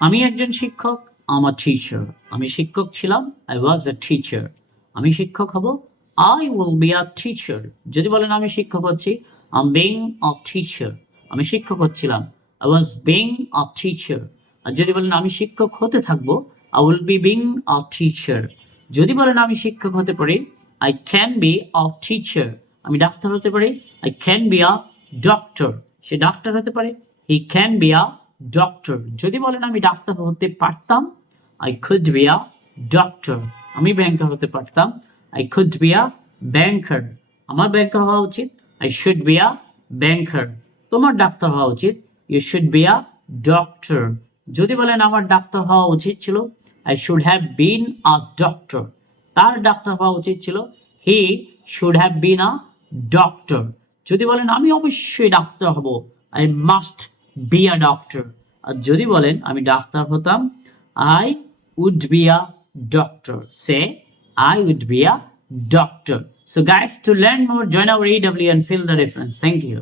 আমি একজন শিক্ষক আমার টিচার আমি শিক্ষক ছিলাম আই ওয়াজ এ টিচার আমি শিক্ষক হব I will be a teacher যদি বলেন আমি শিক্ষক হচ্ছি আম বিং আ টিচার আমি শিক্ষক হচ্ছিলাম I was being a teacher আর যদি বলেন আমি শিক্ষক হতে থাকব I will be being a teacher যদি বলেন আমি শিক্ষক হতে পারি I can be a teacher আমি ডাক্তার হতে পারি I can be a doctor সে ডাক্তার হতে পারে he can be a doctor যদি বলেন আমি ডাক্তার হতে পারতাম I could be a doctor আমি ব্যাংকার হতে পারতাম I could be a banker আমার ব্যাংকার হওয়া উচিত I should be a banker তোমার ডাক্তার হওয়া উচিত you should be a doctor যদি বলেন আমার ডাক্তার হওয়া উচিত ছিল I should have been a doctor তার ডাক্তার হওয়া উচিত ছিল he should have been a doctor যদি বলেন আমি অবশ্যই ডাক্তার হব I must be a doctor আর যদি বলেন, আমি ডাক্তার হতাম I would be a doctor say I would be a doctor so guys to learn more join our EW and feel the reference thank you.